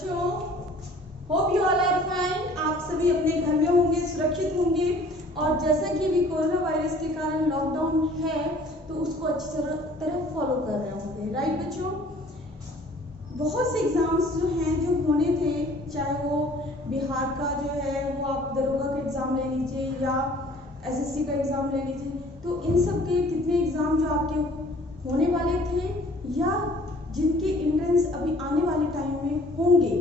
बच्चों, hope you all are fine. आप सभी अपने घर में होंगे, सुरक्षित होंगे। और जैसा कि अभी कोरोना वायरस के कारण लॉकडाउन है तो उसको अच्छी तरह फॉलो कर रहे होंगे, राइट बच्चों। बहुत से एग्जाम्स जो हैं जो होने थे, चाहे वो बिहार का जो है वो आप दरोगा का एग्ज़ाम ले लीजिए या एसएससी का एग्ज़ाम ले लीजिए, तो इन सब के कितने एग्ज़ाम जो आपके होने वाले थे या जिनके एंट्रेंस अभी आने वाले टाइम में होंगे,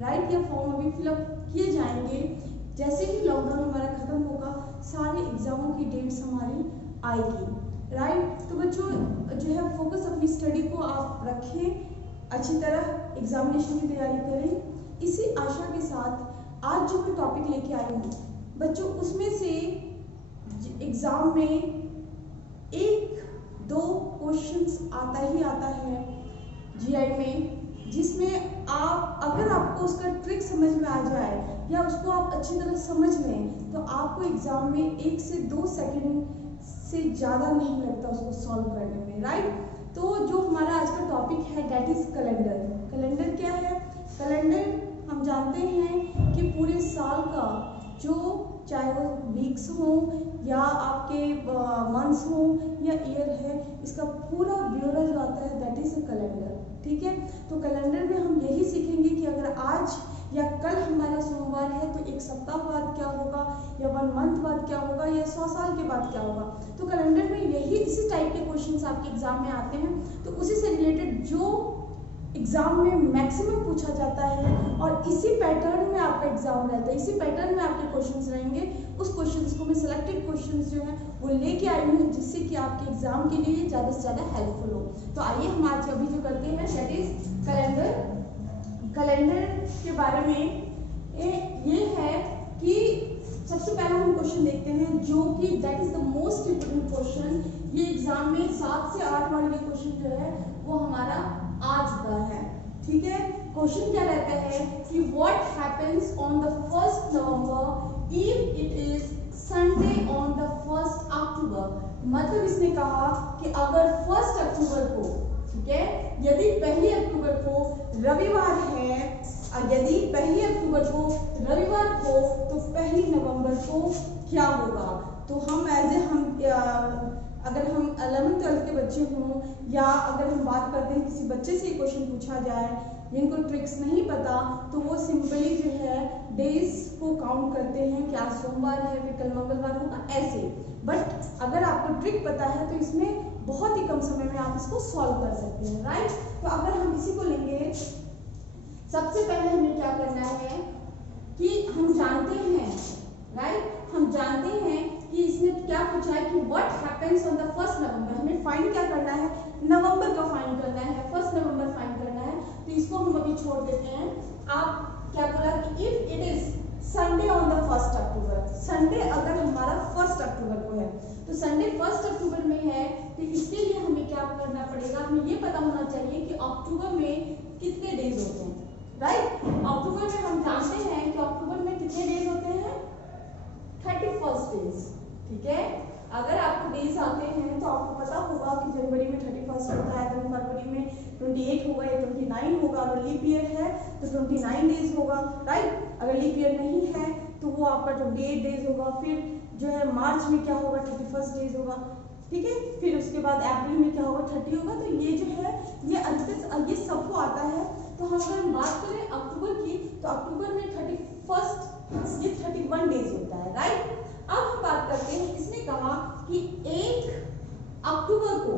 राइट, या फॉर्म अभी फिलअप किए जाएंगे। जैसे ही लॉकडाउन हमारा खत्म होगा सारे एग्जामों की डेट्स हमारी आएगी, राइट। तो बच्चों जो है फोकस अपनी स्टडी को आप रखें, अच्छी तरह एग्जामिनेशन की तैयारी करें। इसी आशा के साथ आज जो मैं टॉपिक लेके आई हूँ बच्चों, उसमें से एग्जाम में एक दो क्वेश्चंस आता ही आता है जीआई में, जिसमें आप अगर आपको उसका ट्रिक समझ में आ जाए या उसको आप अच्छी तरह समझ लें तो आपको एग्जाम में 1 से 2 सेकंड से ज़्यादा नहीं लगता उसको सॉल्व करने में, राइट। तो जो हमारा आज का टॉपिक है दैट इज कैलेंडर। कैलेंडर क्या है? कैलेंडर हम जानते हैं कि पूरे साल का जो चाहे वो वीक्स हो या आपके मंथ्स हो या ईयर है, इसका पूरा ब्यौरा जो आता है दैट इज अ कैलेंडर, ठीक है। तो कैलेंडर में हम यही सीखेंगे कि अगर आज या कल हमारा सोमवार है तो 1 सप्ताह बाद क्या होगा, या 1 मंथ बाद क्या होगा, या 100 साल के बाद क्या होगा। तो कैलेंडर में यही इसी टाइप के क्वेश्चंस आपके एग्जाम में आते हैं। तो उसी से रिलेटेड जो एग्जाम में मैक्सिमम पूछा जाता है और इसी पैटर्न में आपका एग्जाम रहता है, इसी पैटर्न में आपके क्वेश्चंस रहेंगे, उस क्वेश्चंस को मैं सिलेक्टेड क्वेश्चंस जो है वो लेके आई हूँ जिससे कि आपके एग्जाम के लिए ज़्यादा से ज़्यादा हेल्पफुल हो। तो आइए हम आज अभी जो करते हैं दैट इज कैलेंडर। कैलेंडर के बारे में ये है कि सबसे पहला हम क्वेश्चन देखते हैं जो कि that is the most important question. ये एग्जाम में 7 से 8 बार ये क्वेश्चन जो है वो हमारा आ चुका है, ठीक है। क्वेश्चन क्या रहता है कि what happens on the 1st November if it is Sunday on the 1st अक्टूबर। मतलब इसने कहा कि अगर 1 अक्टूबर को, ठीक है, यदि 1 अक्टूबर को रविवार है, यदि 1 अक्टूबर को रविवार हो तो 1 नवंबर को क्या होगा। तो हम अगर हम 11th 12th के बच्चे हों या अगर हम बात करते हैं किसी बच्चे से क्वेश्चन पूछा जाए जिनको ट्रिक्स नहीं पता, तो वो सिंपली जो है डेज को काउंट करते हैं कि आज सोमवार है फिर कल मंगलवार होगा, ऐसे। बट अगर आपको ट्रिक पता है तो इसमें बहुत ही कम समय में आप इसको सॉल्व कर सकते हैं, राइट। तो अगर हम इसी को लेंगे, सबसे पहले हमें क्या करना है कि हम जानते हैं, राइट, हम जानते हैं कि इसमें क्या पूछा है कि what happens on the 1st नवंबर। हमें फाइंड क्या करना है, नवंबर का फाइंड करना है, 1 नवंबर फाइंड करना है। तो इसको हम अभी छोड़ देते हैं। आप क्या बोला कि if it is Sunday on the 1st October, Sunday अगर हमारा 1 अक्टूबर को है तो संडे 1 अक्टूबर में है, तो इसके लिए हमें क्या करना पड़ेगा, हमें ये पता होना चाहिए कि अक्टूबर में कितने डेज होते हैं, राइट। अक्टूबर में हम जानते हैं कि अक्टूबर में कितने डेज होते हैं, 31 डेज, ठीक है। अगर आपको डेज आते हैं तो आपको पता होगा कि जनवरी में 31 होता है, तो फरवरी में 28 होगा या 29 होगा। अगर लीप ईयर है तो 29 डेज होगा, राइट। अगर लीप ईयर नहीं है तो वो आपका 28 डेज होगा। फिर जो है मार्च में क्या होगा, 31 डेज होगा, ठीक है। फिर उसके बाद अप्रैल में क्या होगा, 30 होगा। तो ये जो है ये सबको आता है। तो हम अगर हम बात करें अक्टूबर की तो अक्टूबर में 31 ये 31 डेज होता है, राइट। अब हम बात करते हैं, इसने कहा कि 1 अक्टूबर को,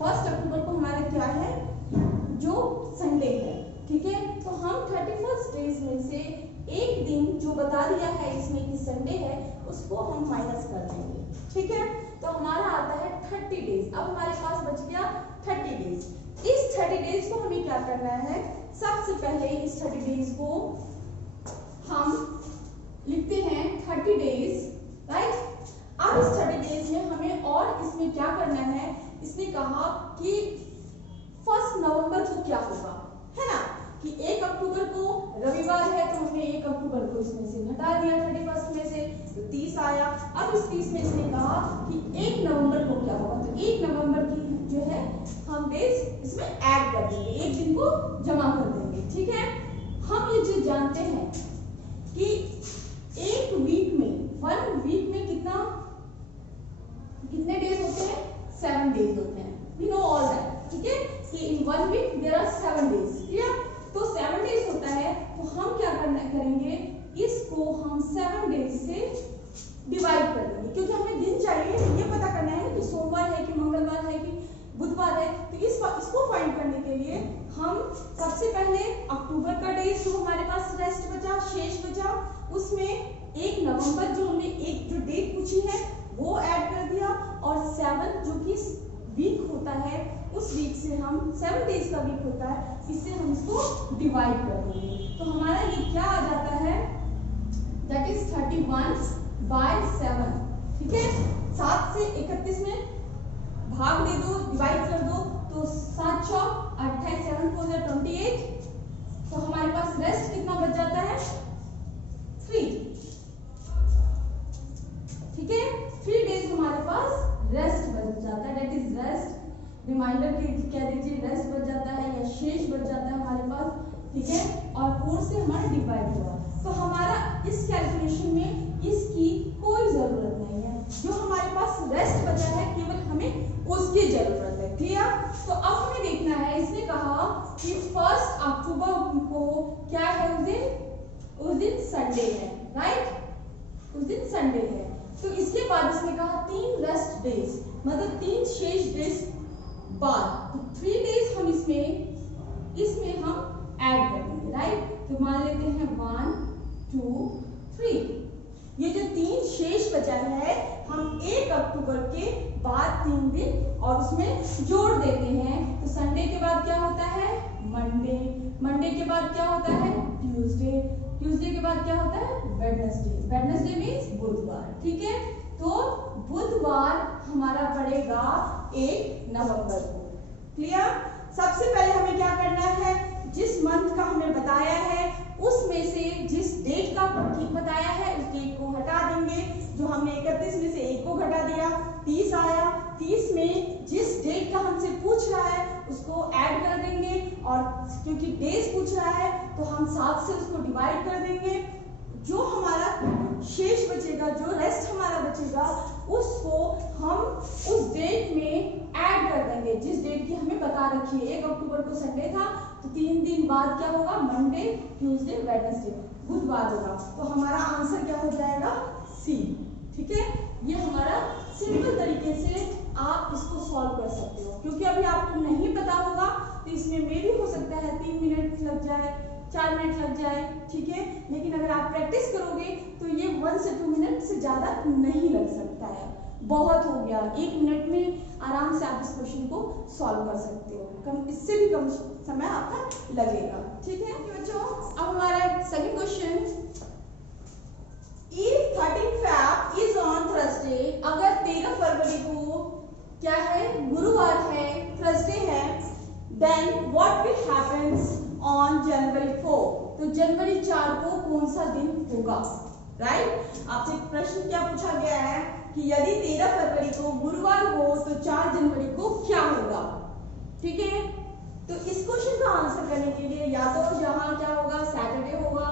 1 अक्टूबर को हमारा क्या है, जो संडे है, ठीक है। तो हम 31 डेज में से एक दिन जो बता दिया है इसमें कि संडे है उसको हम माइनस कर देंगे, ठीक है। तो हमारा आता है 30 डेज। अब हमारे पास बच गया 30 डेज। इस 30 डेज को हमें क्या करना है, सबसे पहले इस 30 डेज को हम लिखते हैं 30 डेज, राइट। अब इस 30 डेज में हमें और इसमें क्या करना है, इसने कहा कि 1 नवंबर को क्या होगा, है ना, कि 1 अक्टूबर को रविवार है तो हमने 1 अक्टूबर को इसमें से घटा दिया 31 में से, तो 30 आया। अब इस 30 में इसने कहा कि 1 नवंबर को क्या होगा, तो 1 नवंबर की जो है हम डेज इसमें ऐड कर देंगे, एक दिन को जमा कर देंगे, ठीक है। हम ये चीज जानते हैं कि एक वीक में, 1 वीक में कितने डेज होते हैं? 7 डेज होते हैं। वी नो ऑल दैट, ठीक है, कि in 1 week there are 7 days. Clear? तो 7 डेज होता है, तो हम क्या करेंगे, इसको हम 7 डेज से डिवाइड कर देंगे, क्योंकि हमें दिन चाहिए ये पता करना है कि सोमवार है कि मंगलवार है कि बुधवार है। तो इसको फाइंड करने के लिए हम सबसे पहले अक्टूबर का डेज जो हमारे पास रेस्ट बचा, शेष बचा, उसमें 1 नवंबर जो हमने एक जो डेट पूछी है वो ऐड कर दिया, और 7 जो कि वीक होता है, उस वीक से हम 7 डेज का वीक होता है, इससे हम इसको डिवाइड कर देंगे। तो हमारा ये क्या आ जाता है, दैट इज 31/7। ठीक है, 7 से 31 में भाग दे दो, डिवाइड कर दो, तो 7 चौक 28, 7 4 28। तो हमारे पास रेस्ट कितना बच जाता है? 3। ठीक है, 3 डेज हमारे पास रेस्ट बच जाता है, दैट इज रेस्ट। रिमाइंडर के कह दीजिए रेस्ट बच जाता है या शेष बच जाता है हमारे पास। ठीक है, और 4 से हमारा डिवाइड हुआ, तो हमारा इस कैलकुलेशन में इसकी कोई जरूरत नहीं है। जो हमारे पास रेस्ट बचा है केवल हमें उसकी जरूरत है। क्लियर? तो अब हमें देखना है, इसने कहा कि 1 अक्टूबर को क्या है, उस दिन संडे है, राइट? उस दिन संडे है। तो इसके बाद इसने कहा 3 रेस्ट डेज, मतलब 3 शेष डेज बाद, तो 3 डेज हम इसमें हम ऐड कर देंगे, राइट? तो मान लेते हैं 1 2 3। ये जो 3 शेष बचा है, हम 1 अक्टूबर के बाद 3 दिन और उसमें जोड़ देते हैं। तो संडे के बाद क्या होता है? मंडे। मंडे के बाद क्या होता है? ट्यूसडे। ट्यूसडे के बाद क्या होता है? वेडनेसडे। वेडनेसडे मीन्स बुधवार। ठीक है, तो बुधवार हमारा पड़ेगा 1 नवंबर को। क्लियर? सबसे पहले हमें क्या करना है, जिस मंथ का हमें बताया है उसमें से जिस डेट का बताया है उस डेट को हटा देंगे। जो हमने 31 में से 1 को घटा दिया, 30 आया। 30 में जिस डेट का हमसे पूछ रहा है उसको ऐड कर देंगे, और क्योंकि डेज पूछ रहा है तो हम 7 से उसको डिवाइड कर देंगे। जो हमारा शेष बचेगा, जो रेस्ट हमारा बचेगा, उसको हम उस डेट में ऐड कर देंगे जिस डेट की हमें बता रखी है। 1 अक्टूबर को संडे था, तो 3 दिन बाद क्या होगा? मंडे, ट्यूसडे, वेडनेसडे, बुधवार होगा। तो हमारा आंसर क्या हो जाएगा? सी। ठीक है, ये हमारा सिंपल तरीके से आप इसको सॉल्व कर सकते हो, क्योंकि अभी आपको नहीं पता होगा तो इसमें मे भी हो सकता है 3 मिनट लग जाए, 4 मिनट लग जाए। ठीक है, लेकिन अगर आप प्रैक्टिस करोगे तो ये 1 से 2 मिनट से ज्यादा नहीं लग सकता है। बहुत हो गया, 1 मिनट में आराम से आप इस क्वेश्चन को सॉल्व कर सकते हो, इससे भी कम समय आपका लगेगा। ठीक है बच्चों, अब हमारा second question, If 13 Feb is on Thursday, अगर 13 फरवरी को क्या है? गुरुवार है, थर्सडे है, then what will happens on January 4? तो जनवरी 4 को कौन सा दिन होगा? राइट? आपसे प्रश्न क्या पूछा गया है कि यदि 13 फरवरी को गुरुवार हो तो 4 जनवरी को क्या होगा? ठीक है, तो इस क्वेश्चन का आंसर करने के लिए या तो यहाँ क्या होगा, सैटरडे होगा,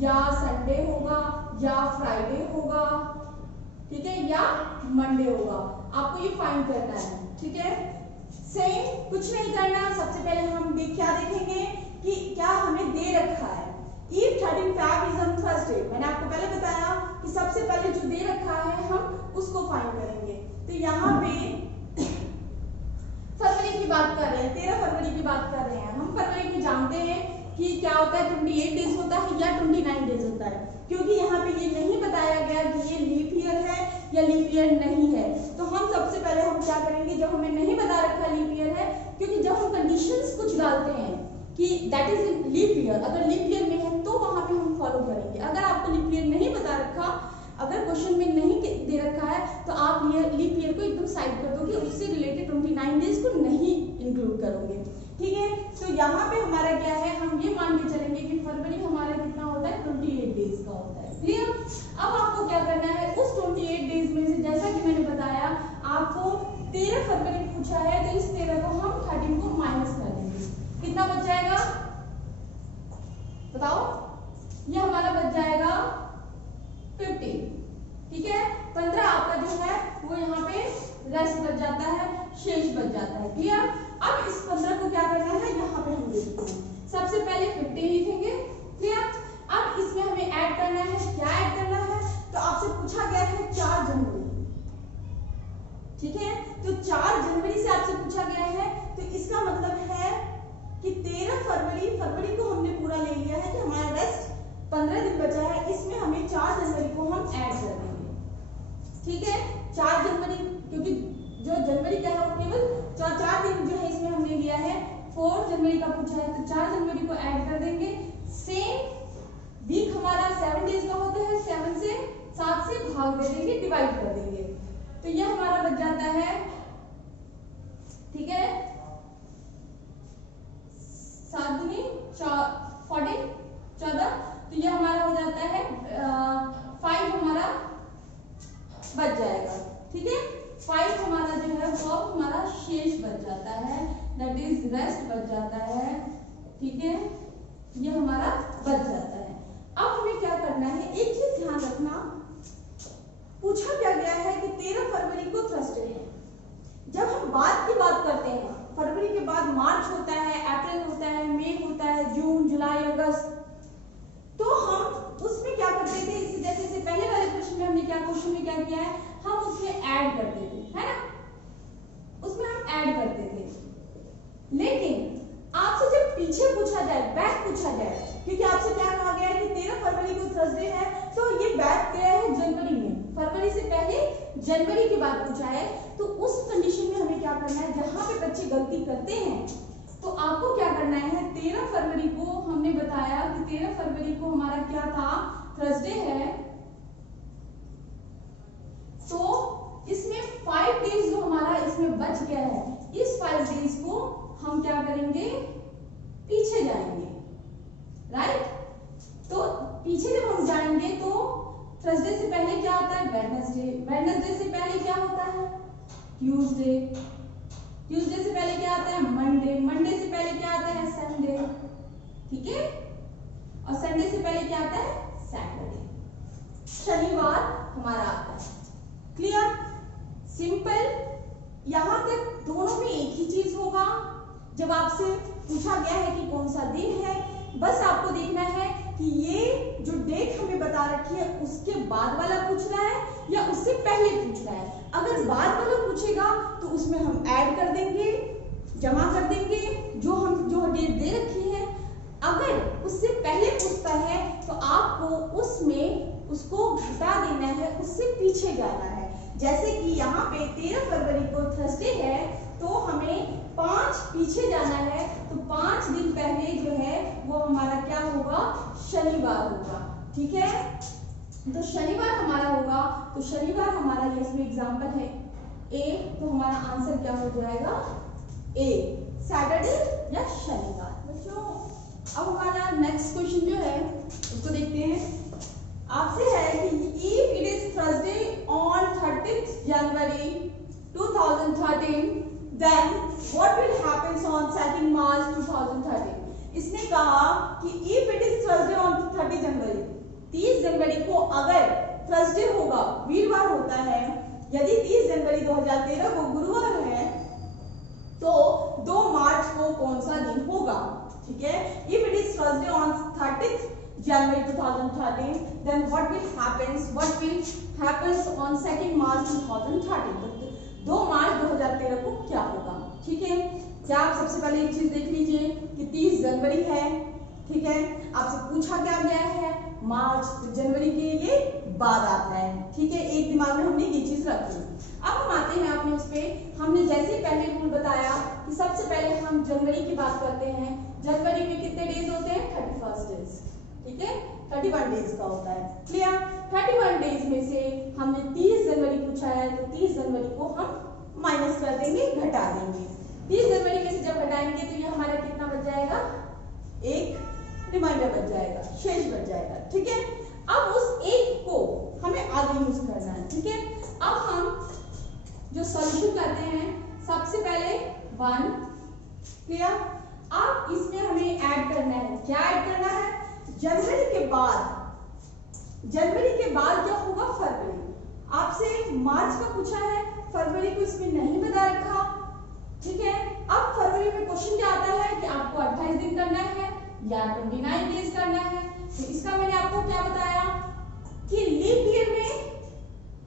या संडे होगा, या फ्राइडे होगा, ठीक है, या मंडे होगा। आपको ये फाइंड करना है। ठीक है, सेम कुछ नहीं करना। सबसे पहले हम क्या देखेंगे कि क्या हमें दे रखा है। If 13 Feb is on Thursday, मैंने आपको पहले बताया कि सबसे पहले जो दे रखा है हम उसको फाइंड करेंगे। तो यहाँ पे फरवरी की बात कर रहे हैं, 13 फरवरी की बात कर रहे हैं। हम फरवरी में जानते हैं कि क्या होता है, 28 डेज होता है या 29 डेज होता है, क्योंकि यहाँ पे ये नहीं बताया गया कि ये लीप ईयर है या लीप ईयर नहीं है। तो हम सबसे पहले हम क्या करेंगे, जब हमें नहीं बता रखा लीप ईयर है, क्योंकि जब हम कंडीशंस कुछ डालते हैं कि दैट इज लीप ईयर, अगर लीप ईयर में है तो वहां पे हम फॉलो करेंगे। अगर आपको लीप ईयर नहीं बता रखा, अगर क्वेश्चन में नहीं दे रखा है, तो आप लीप ईयर को एकदम साइड कर दोगे, उससे रिलेटेड 29 डेज को नहीं इंक्लूड करोगे। ठीक है, तो यहाँ पे हमारा क्या है, हम ये मान के चलेंगे कि फरवरी हमारा कितना होता है, 28 डेज का होता है। क्लियर? अब आपको क्या करना है, उस 28 डेज में से जैसा कि मैंने बताया आपको 13 फरवरी पूछा है, तो इस 13 को हम 13 को माइनस कर देंगे। कितना बच जाएगा? बता फरवरी को हमने पूरा ले लिया है कि हमारा रेस्ट 15 दिन बचा है, इसमें हमें 4 जनवरी को हम ऐड कर देंगे। ठीक है, 4 जनवरी, क्योंकि जो जनवरी का है वो केवल 4 दिन जो है इसमें हमने लिया है। 4 जनवरी का पूछा है तो 4 जनवरी को ऐड कर देंगे। सेम वीक हमारा 7 डेज का होता है, 7 से भाग दे देंगे, डिवाइड कर देंगे, तो ये हमारा बच जाता है। ठीक है, 7 दूनी 14, 14, तो ये हमारा हो जाता है 5 हमारा बच जाएगा। ठीक है, 5 हमारा जो है वो हमारा शेष बच जाता है, दैट इज रेस्ट बच जाता है। ठीक है, ये हमारा बच जाता है। अब हमें क्या करना है, एक चीज ध्यान रखना, पूछा क्या गया है कि 13 फरवरी को थर्सडे है। जब हम बाद की बात करते हैं, फरवरी के बाद मार्च होता है, अप्रैल होता है, मई होता है, जून, जुलाई, अगस्त, तो हम उसमें क्या करते थे, जैसे पहले वाले क्वेश्चन में हमने क्वेश्चन में क्या किया है, हम उसमें ऐड करते थे, है ना, उसमें हम ऐड करते थे। लेकिन आपसे जब पीछे पूछा जाए, बैक पूछा जाए, क्योंकि आपसे क्या कहा गया है कि 13 फरवरी को थर्सडे है, तो ये बैक गया है जनवरी में, फरवरी से पहले जनवरी के बाद पूछा है, तो उस कंडीशन में हमें क्या करना है, जहां पे बच्चे गलती करते हैं तो आपको क्या करना है, 13 फरवरी को हमने बताया कि 13 फरवरी को हमारा क्या था, थर्सडे है, तो इसमें 5 डेज जो हमारा इसमें बच गया है, इस 5 डेज को हम क्या करेंगे, पीछे जाएंगे, राइट। तो पीछे जब हम जाएंगे तो थर्सडे से पहले क्या आता है, वेडनेसडे, वेडनेसडे से पहले क्या होता है, ट्यूसडे, ट्यूसडे से पहले क्या आता है, मंडे, मंडे से पहले क्या आता है, संडे, ठीक है, और संडे से पहले क्या आता है, सैटरडे, शनिवार हमारा आता है। Clear, simple. यहां तक दोनों में एक ही चीज होगा। जब आपसे पूछा गया है कि कौन सा दिन है, बस आपको देखना है कि ये जो डेट हमें बता रखी है उसके बाद वाला पूछ रहा है या उससे पहले पूछ रहा है। अगर बाद वाला पूछेगा तो उसमें हम ऐड कर देंगे, जमा कर देंगे जो डेट दे रखी है। अगर उससे पहले पूछता है तो आपको उसमें उसको घटा देना है, उससे पीछे जाना है। जैसे कि यहाँ पे 13 फरवरी को थर्सडे है तो हमें 5 पीछे जाना है, तो 5 दिन पहले जो है वो हमारा क्या होगा, शनिवार होगा। ठीक है, तो शनिवार हमारा होगा, तो शनिवार हमारा ये इसमें एग्जांपल है ए, तो हमारा आंसर क्या हो जाएगा, ए, सैटरडे या शनिवार। बच्चों अब हमारा नेक्स्ट क्वेश्चन जो है उसको देखते हैं। आपसे है कि if it is Thursday on 30th January 2013 then what will happen on 2nd March 2013। इसने कहा कि if it is Thursday on 30 जनवरी, 30 जनवरी को अगर थर्सडे होगा, वीरवार होता है, यदि 30 जनवरी 2013 को गुरुवार है तो 2 मार्च को कौन सा दिन होगा। ठीक है, if it is Thursday on 30th January 2013 then what will happens on 2nd March 2013। 2 मार्च 2013 को क्या होगा। ठीक है, क्या आप सबसे पहले एक चीज देख लीजिए कि 30 जनवरी है। ठीक है, आपसे पूछा क्या गया है, मार्च, तो जनवरी के लिए बाद आता है। ठीक है, एक दिमाग में हमने ये चीज रखी। अब हम आते हैं अपने उस पे, हमने जैसे पहले रूल बताया कि सबसे पहले हम जनवरी की बात करते हैं। जनवरी में कितने डेज होते हैं, 31 डेज। ठीक है, 31 डेज का होता है। क्लियर, 31 डेज में से हमने 30 जनवरी पूछा है तो 30 जनवरी को हम माइनस कर देंगे, घटा देंगे। 30 जनवरी में से जब घटाएंगे तो ये हमारा कितना बच जाएगा, एक रिमाइंडर बच जाएगा, शेष बच जाएगा। ठीक है, अब उस एक को हमें आगे यूज करना है। ठीक है, अब हम जो सॉल्यूशन करते हैं, सबसे पहले 1। क्लियर, अब इसमें हमें ऐड करना है, क्या ऐड करना है, जनवरी के बाद क्या होगा, फरवरी। आपसे मार्च का पूछा है, फरवरी को इसमें नहीं बता रखा। ठीक है, अब फरवरी में क्वेश्चन क्या आता है कि आपको 28 दिन करना है या 29 डेज करना है। तो इसका मैंने आपको क्या बताया कि लीप ईयर में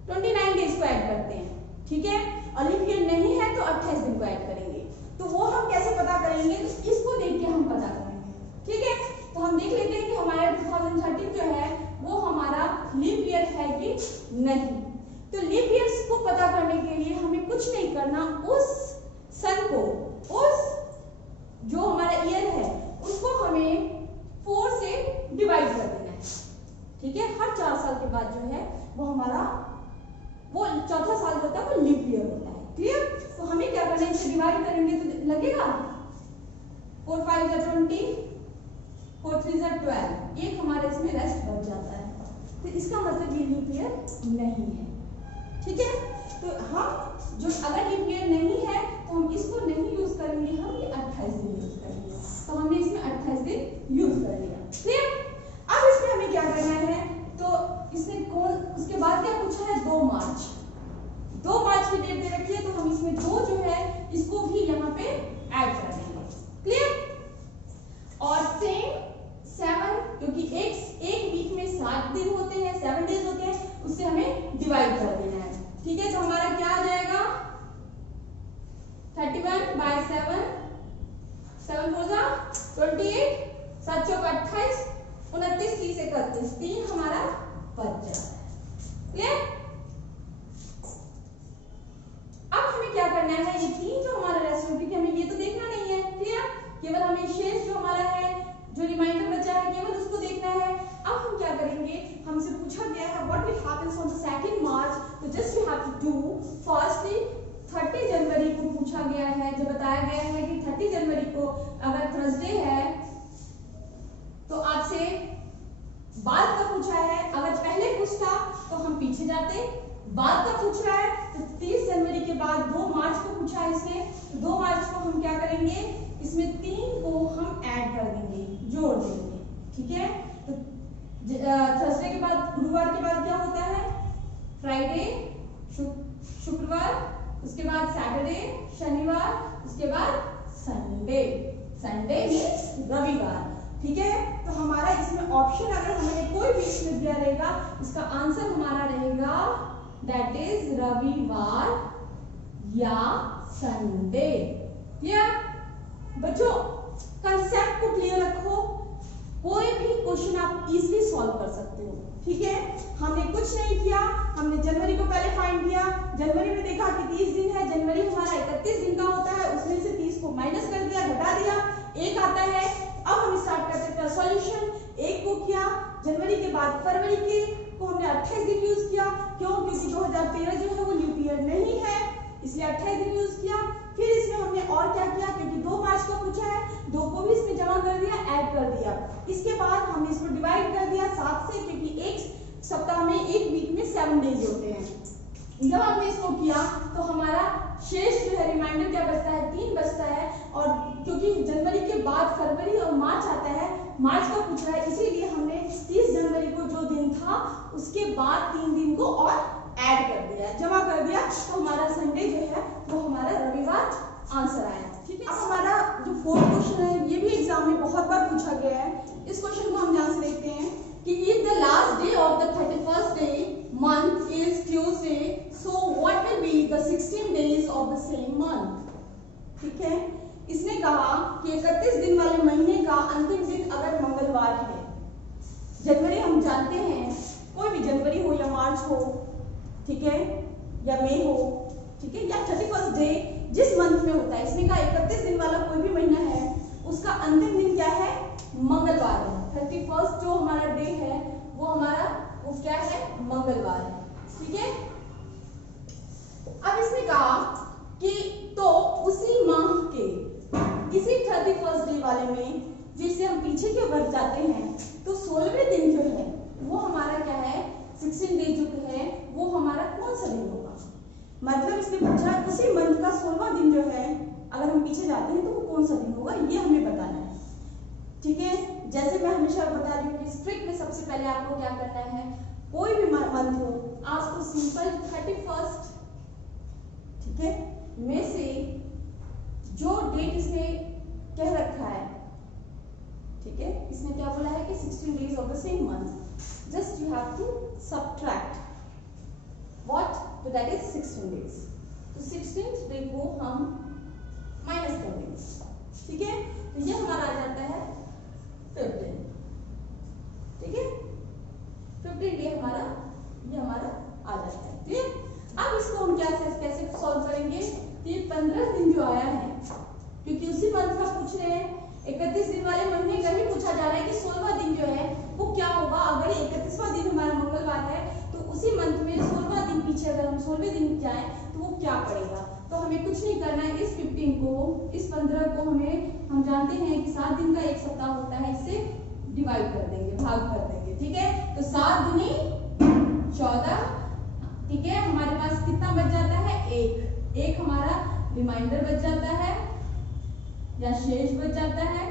29 डेज को ऐड करते हैं। ठीक है, और लीप ईयर नहीं है तो 28 दिन को ऐड करेंगे। तो वो हम कैसे पता करेंगे, तो इसको देख के हम पता करेंगे। नहीं। तो लीप ईयर्स को पता करने के लिए हमें कुछ नहीं करना, उस सन को, उस जो हमारा ईयर है उसको हमें 4 से डिवाइड कर देना है, ठीक है। हर 4 साल के बाद जो है वो हमारा वो चौथा साल जो होता है वो लीप ईयर होता है, क्लियर। तो हमें क्या करना है, इसे डिवाइड करेंगे तो लगेगा 4 5 जा 20, 4 3 जा 12, एक हमारे इसमें रेस्ट बच जाता है। तो इसका मतलब ये लीप ईयर नहीं है, ठीक है। तो हम जो अगर लीप ईयर नहीं है तो हम इसको नहीं यूज करेंगे, हम ये 28 दिन यूज करेंगे। तो हमने इसमें 28 दिन यूज कर लिया, क्लियर। अब इसमें हमें क्या करना है, तो इसने कौन, उसके बाद क्या पूछा है, 2 मार्च। 2 मार्च की डेट दे रखी है, तो हम इसमें 2 जो है इसको भी यहाँ पे ऐड कर देंगे, क्लियर। और सेम 7, क्योंकि एक वीक में 7 दिन होते हैं, 7 डेज होते हैं, उससे हमें डिवाइड कर देना है, ठीक है। तो हमारा क्या आ जाएगा, 31 बाय 7, 7 4 जा 28, 7 चौक 28, 29 30 31, 3 हमारा बच जाता है, क्लियर। अब हमें क्या करना है, ये 3 जो हमारा रेस्ट हो, क्योंकि हमें ये तो देखना नहीं है, क्लियर। केवल हमें शेष जो हमारा है, जो रिमाइंडर बचा है, केवल उसको देखना है। अब हम क्या करेंगे, हमसे पूछा गया है what will happens on the 2nd March, तो just you have to do firstly 30 जनवरी को पूछा गया है, जो बताया गया है कि 30 जनवरी को अगर थर्सडे है तो आपसे बाद का पूछा है, अगर पहले पूछता तो हम पीछे जाते, बाद का पूछ रहा है तो 30 जनवरी के बाद 2 मार्च को पूछा है इसने, तो 2 मार्च को हम क्या करेंगे, इसमें 3 को हम ऐड कर देंगे, जोड़ देंगे, ठीक है। तो थर्सडे के बाद, गुरुवार के बाद क्या होता है, फ्राइडे, शुक्रवार, उसके बाद सैटरडे, शनिवार, उसके बाद संडे, संडे मींस रविवार, ठीक है। तो हमारा इसमें ऑप्शन अगर हमें कोई भी इसमें दिया रहेगा, इसका आंसर हमारा रहेगा दैट इज रविवार या संडे, क्लियर। बच्चों कंसेप्ट को क्लियर रखो, कोई भी क्वेश्चन आप इजीली सॉल्व कर सकते हो, ठीक है। हमने कुछ नहीं किया, हमने जनवरी को पहले फाइंड किया, जनवरी में देखा कि 30 दिन है, जनवरी हमारा 31 दिन का होता है, उसमें से 30 को माइनस कर दिया, घटा दिया, 1 आता है। अब हम स्टार्ट करते हैं सॉल्यूशन, 1 को किया, जनवरी के बाद फरवरी के को हमने 28 दिन यूज किया, क्यों, क्योंकि 2013 जो है वो लीप ईयर नहीं है, इसलिए 28 दिन यूज किया। फिर इसमें हमने और क्या किया, क्योंकि 2 मार्च को पूछा है, 2 को भी इसमें जमा कर दिया, ऐड कर दिया। इसके बाद हमने इसको डिवाइड कर दिया 7 से, क्योंकि एक सप्ताह में, एक वीक में 7 डेज होते हैं। जब हमने इसको किया तो हमारा शेष जो है रिमाइंडर क्या बचता है, 3 बचता है। और क्योंकि जनवरी के बाद फरवरी और मार्च आता है, मार्च का पूछ रहा है, इसीलिए हमने 30 जनवरी को जो दिन था उसके बाद 3 दिन को और ऐड कर दिया, जमा कर दिया, तो हमारा संडे जो है वो हमारा रविवार आंसर आया, ठीक है। अब हमारा जो 4th क्वेश्चन है, ये भी एग्जाम में बहुत बार पूछा गया है। इस क्वेश्चन को हम ध्यान से देखते हैं कि if the last day of the 31st day month is Tuesday, so what will be the 16 days of the same month, ठीक है। इसने कहा कि 31 दिन वाले महीने का अंतिम दिन अगर मंगलवार है, जनवरी हम जानते हैं, कोई भी जनवरी हो या मार्च हो, ठीक है, या मई हो, ठीक है, या 31st डे जिस मंथ में होता है, इसने कहा 31 दिन वाला कोई भी महीना है, उसका अंतिम दिन क्या है, मंगलवार है। 31st जो हमारा डे है वो हमारा वो क्या है, मंगलवार है, ठीक है। अब इसने कहा कि तो उसी माह के इसी 31st डे वाले में, जिससे हम पीछे की ओर जाते हैं, तो 16वें दिन जो है वो हमारा क्या है, 16 डे जो है वो हमारा कौन सा दिन होगा। मतलब इसने पूछा उसी मंथ का 16वां दिन जो है, अगर हम पीछे जाते हैं तो वो कौन सा दिन होगा, ये हमें बताना है, ठीक है। जैसे मैं हमेशा बता रही हूँ कि स्ट्रिक्ट में सबसे पहले आपको क्या करना है, कोई भी मंथ हो, आपको सिंपल 31st, ठीक है, में से जो डेट इसने कह रखा है, ठीक है, इसने क्या बोला है कि 16 days of the same month, just you have to subtract what, तो दैट इज 16 डेज। तो 16th डे को हम माइनस कर देंगे, ठीक है। तो ये हमारा आ जाता है 15, ठीक है, 15 डे हमारा, ये हमारा 31 दिन वाले महीने का ही पूछा जा रहा है कि 16वां दिन जो है वो क्या होगा। अगर 31वां दिन हमारा मंगलवार है तो उसी मंथ में 16वां दिन पीछे अगर हम 16वें दिन जाएं तो वो क्या पड़ेगा। तो हमें कुछ नहीं करना है, इस 15 को, इस 15 को हम जानते हैं कि 7 दिन का एक सप्ताह होता है, इससे डिवाइड कर देंगे, भाग कर देंगे। ठीक है, तो 7 दूनी 14। ठीक है, हमारे पास कितना बच जाता है, एक हमारा रिमाइंडर बच जाता है या शेष बच जाता है।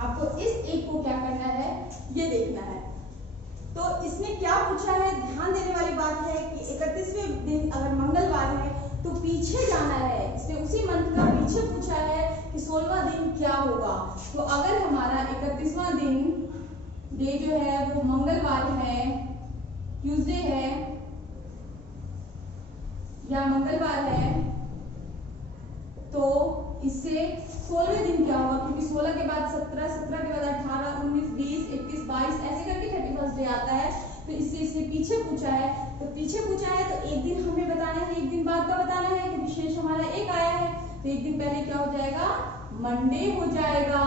आपको इस एक को क्या करना है, ये देखना है। तो इसने क्या पूछा है, ध्यान देने वाली बात है कि 31वें दिन अगर मंगलवार है तो पीछे जाना है। इसने उसी मंथ का पीछे पूछा है कि 16वां दिन क्या होगा। तो अगर हमारा 31वां दिन डे जो है वो मंगलवार है, ट्यूसडे है या मंगलवार है, तो इससे 16वें दिन क्या होगा, क्योंकि 16 के बाद 17, 17 के बाद 18, 19, 20, 21, 22 ऐसे करके 31st डे आता है। तो इससे पीछे पूछा है, तो पीछे पूछा है तो एक दिन हमें बताना है, एक दिन बाद का बताना है, क्योंकि शेष हमारा एक आया है। तो एक दिन पहले क्या हो जाएगा, मंडे हो जाएगा,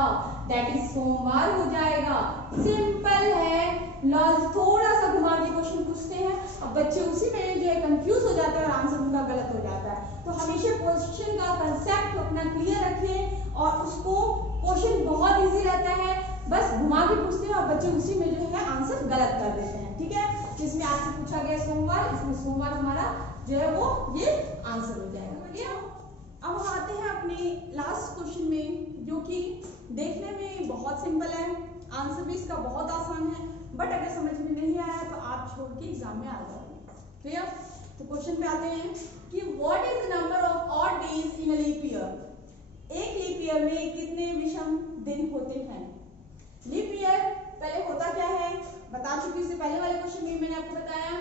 दैट इज सोमवार हो जाएगा। सिंपल है, लॉज थोड़ा सा घुमा के क्वेश्चन पूछते हैं, अब बच्चे उसी में जो है कंफ्यूज हो जाते हैं और आंसर उनका गलत हो जाता है। तो हमेशा क्वेश्चन का कंसेप्ट अपना क्लियर रखें और उसको, क्वेश्चन बहुत इजी रहता है, बस घुमा के पूछते हैं और बच्चे उसी में जो है आंसर गलत कर देते हैं। ठीक है, जिसमें आपसे पूछा गया सोमवार, इसमें सोमवार हमारा जो है वो ये आंसर हो जाएगा। अब हम आते हैं अपने लास्ट क्वेश्चन में, जो कि देखने में बहुत सिंपल है, आंसर भी इसका बहुत आसान है, बट अगर समझ में नहीं आया तो आप छोड़ के एग्जाम में आ जाओगे। क्लियर? तो क्वेश्चन पे आते हैं कि what is the number of odd days in a leap year. एक लीप ईयर में कितने विषम दिन होते हैं। लीप ईयर पहले होता क्या है बता चुकी, इससे पहले वाले क्वेश्चन में मैंने आपको बताया।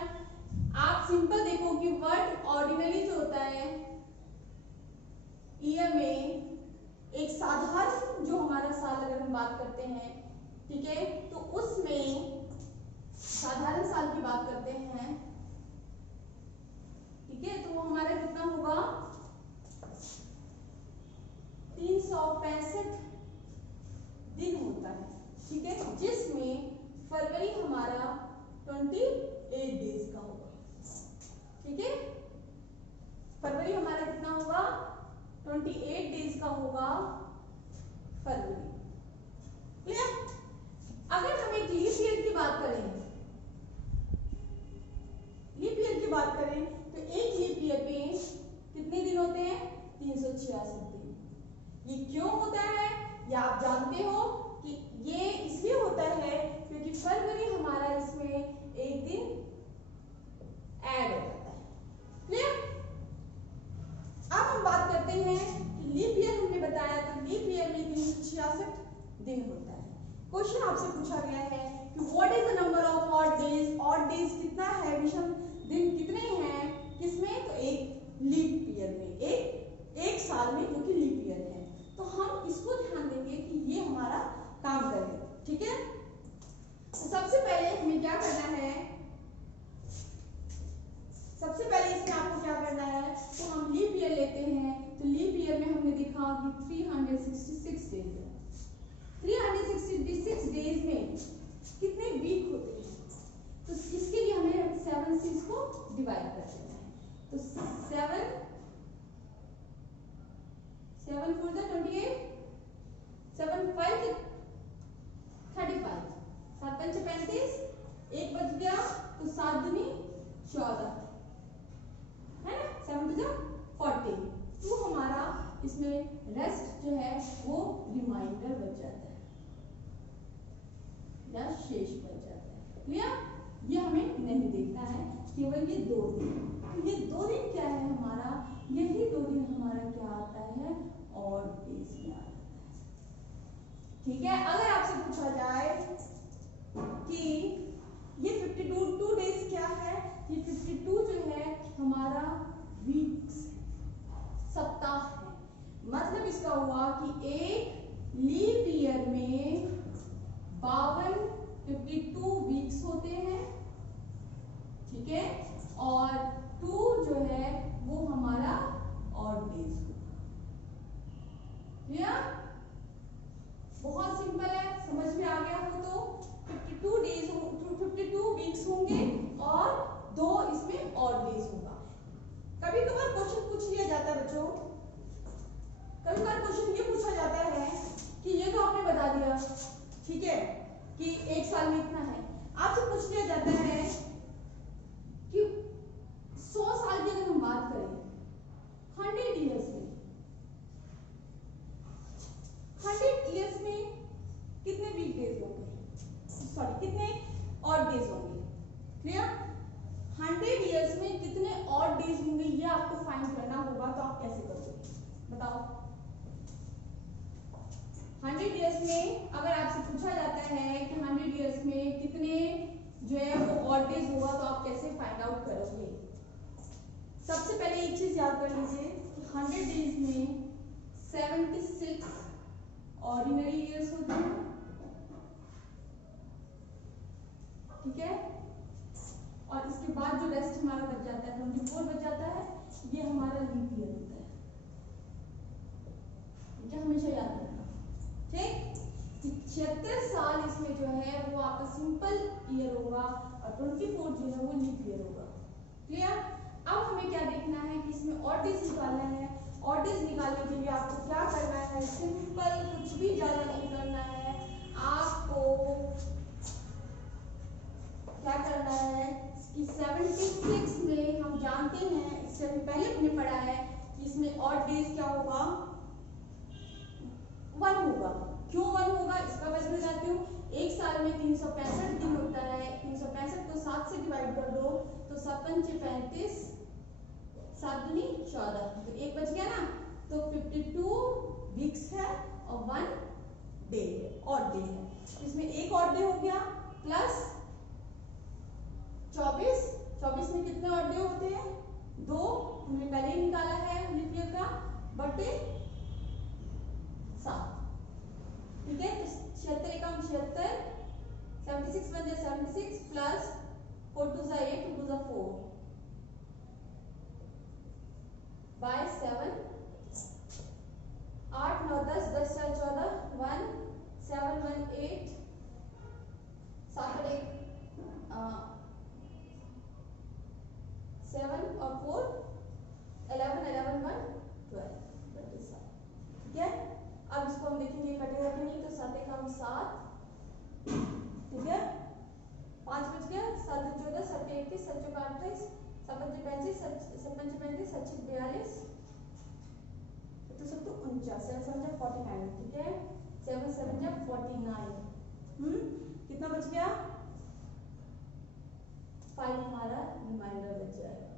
आप सिंपल देखो कि वर्ड ऑर्डिनरी जो होता है ईयर में, एक साधारण जो हमारा साल अगर हम बात करते हैं, ठीक है, तो उसमें साधारण साल की बात करते हैं, ठीक है, तो वो हमारा कितना होगा, 365 दिन होता है। ठीक है, जिसमें फरवरी हमारा 28 डेज का होगा। ठीक है, फरवरी हमारा कितना होगा, 28 डेज का होगा फरवरी। क्लियर? अगर हम एक लीप ईयर की बात करें, लीप ईयर की बात करें तो एक लीप ईयर में कितने दिन होते हैं, 366 दिन। ये क्यों होता है, ये आप जानते हो कि ये इसलिए होता है क्योंकि फरवरी हमारा इसमें एक दिन ऐड हो जाता है। क्लियर? अब हम बात करते हैं कि लीप ईयर हमने बताया, तो लीप ईयर में 366 दिन होता है। क्वेश्चन आपसे पूछा गया है कि what is the number of odd days. Odd days कितना है, विषम दिन कितने हैं, किसमें, तो एक लीप ईयर में, एक साल में, जो कि लीप ईयर है। तो हम इसको ध्यान देंगे कि ये हमारा काम करे। ठीक है, तो सबसे पहले हमें क्या करना है, सबसे पहले इसमें आपको क्या करना है, तो हम लीप ईयर लेते हैं। तो लीप ईयर में हमने देखा कि 366 डेज है। 366 डेज में कितने वीक होते हैं, तो इसके लिए हमें 7 से इसको डिवाइड कर देना है। तो 7 4 द 28, 7 5 35, 7 5 35, एक बच गया, तो 7 दूनी 14 है ना, 7 टू 40। तो हमारा इसमें रेस्ट जो है वो रिमाइंडर बच जाता है या शेष बच जाता है। क्लियर? ये हमें नहीं देखना है, केवल ये 2 दिन। तो ये 2 दिन क्या है हमारा, यही 2 दिन हमारा क्या आता है, और डेज में आता है। ठीक है, अगर आपसे पूछा जाए कि ये 52 डेज क्या है, ये 52 जो है हमारा वीक्स, सप्ताह है। मतलब इसका हुआ कि एक लीप ईयर में 52 वीक्स होते हैं। ठीक है, और 2 जो है वो हमारा ऑड डेज होगा। क्लियर? बहुत सिंपल है, समझ में आ गया हो तो 52 डेज 52 वीक्स होंगे और 2 इसमें और डेज होगा। कभी कभार क्वेश्चन पूछ लिया जाता है बच्चों, कभी कभार क्वेश्चन ये पूछा जाता है कि ये तो आपने बता दिया, ठीक है, कि एक साल में इतना है। आपसे पूछ लिया जाता है कि 100 साल की अगर हम बात करें 100 ईयर्स में, 100 ईयर्स में कितने वीक डेज होंगे, सॉरी कितने ऑड डेज होंगे। क्लियर? 100 ईयर्स में कितने ऑड डेज होंगे ये आपको फाइंड करना होगा। तो आप कैसे करोगे बताओ? 100 ईयर्स में अगर आपसे पूछा जाता है कि 100 ईयर्स में कितने जो है वो ऑड डेज होगा तो आप कैसे फाइंड आउट करोगे? सबसे पहले एक चीज याद कर लीजिए कि 100 डेज में 76 ऑर्डिनरी ईयर्स होते हैं, ठीक है, और इसके बाद जो रेस्ट हमारा बच जाता है 24 बच जाता है, ये हमारा लीप ईयर होता है। ठीक है, हमेशा याद रखना, ठीक। 76 साल इसमें जो है वो आपका सिंपल ईयर होगा और 24 जो है वो लीप ईयर होगा। क्लियर? अब हमें क्या देखना है कि इसमें ऑड डेज निकालना है। ऑड डेज निकालने के लिए आपको क्या करना है? सिंपल, कुछ भी ज्यादा नहीं करना है, आपको क्या करना है कि 76 में हम जानते हैं, इससे पहले हमने पढ़ा है कि इसमें ऑड डेज क्या होगा? 1 होगा। क्यों 1 होगा इसका वजह बताती हूँ। एक साल में 365 दिन होता है, 365 को 7 से डिवाइड कर दो तो 7 × 35, 7 दूनी 14, तो एक बच गया ना, तो 52 वीक्स है और 1 डे ऑड डे है। इसमें एक ऑड डे हो गया प्लस 24 में कितने ऑड डे होते हैं? 2, हमने पहले ही निकाला है लीप ईयर का, बटे 7, ठीक है। तो 76 एकम 76, 76 बन जाए 76 प्लस 4 2 8 2 2 4 बाय 7, 8 9 10 10 4 14 1 7 1 8 7 8 7 और 4 11 11 1 12 27, ठीक है। अब इसको हम देखेंगे कटेगा कि नहीं, तो 7 एकम 7, ठीक है, 5 बच गया, 7 14 7 21 7 28 7 35 7 35 7 42 तो सब तो 49, 7 7 49, ठीक है, 7 7 49, कितना बच गया? 5 हमारा रिमाइंडर बच जाएगा,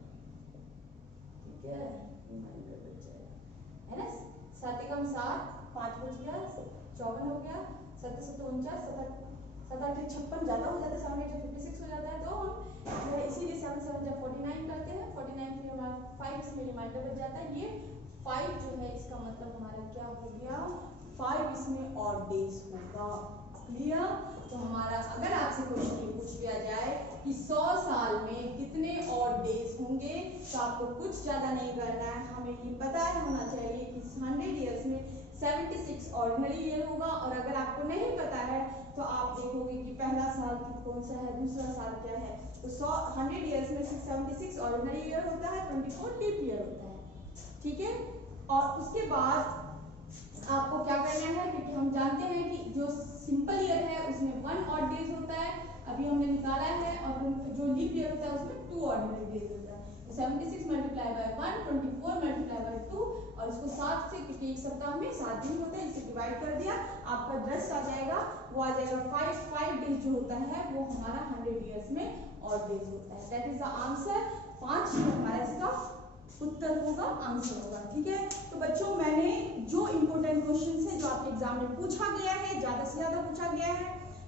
ठीक है, रिमाइंडर बच जाएगा, है ना। 7 एकम 7, 5 बच गया, 54 हो गया, 7 7 49 7 7 8 56 ज्यादा हो जाता है, 7 8 56 हो जाता है, तो हम जो है इसीलिए 7 7 49 करते हैं। 49 फिर हमारा 5 इसमें रिमाइंडर बच जाता है। ये 5 जो है इसका मतलब हमारा क्या हो गया? 5 इसमें ऑड डेज होगा। क्लियर? तो हमारा अगर आपसे क्वेश्चन ये पूछ लिया जाए कि 100 साल में कितने ऑड डेज होंगे, तो आपको कुछ ज्यादा नहीं करना है, हमें ये पता होना चाहिए कि 100 ईयर्स में 76 ऑर्डिनरी ईयर होगा। और अगर आपको नहीं पता है तो आप देखोगे कि पहला साल कौन सा है, दूसरा साल क्या है। तो 100 ईयर्स में 76 ऑर्डिनरी ईयर होता है, 24 लीप ईयर होता है, ठीक है। और उसके बाद आपको क्या करना है, क्योंकि हम जानते हैं कि जो सिंपल ईयर है उसमें 1 ऑड डेज होता है, अभी हमने निकाला है, और जो लीप ईयर होता है उसमें 2 ऑर्डिनरी डेज होता है। 76 मल्टीप्लाई बाय 1, 24 मल्टीप्लाई बाय 2, और इसको 7 से, क्योंकि एक सप्ताह में 7 दिन होते हैं, इसे डिवाइड कर दिया, आपका रेस्ट आ जाएगा, वो आ जाएगा 5 डेज जो होता है वो हमारा 100 ईयर्स में ऑड डेज होता है। That is the answer. 5 हमारा इसका उत्तर होगा, आंसर होगा, ठीक है। तो बच्चों मैंने जो इंपोर्टेंट क्वेश्चन है जो आपके एग्जाम में पूछा गया है, ज्यादा से ज्यादा पूछा गया है,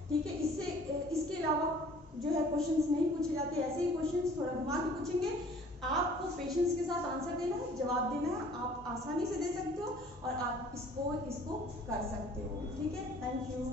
ठीक है, इसके अलावा जो है क्वेश्चंस नहीं पूछे जाते, ऐसे ही क्वेश्चंस थोड़ा घुमा के पूछेंगे। आपको पेशेंस के साथ आंसर देना है, जवाब देना है, आप आसानी से दे सकते हो और आप इसको कर सकते हो, ठीक है। Thank you.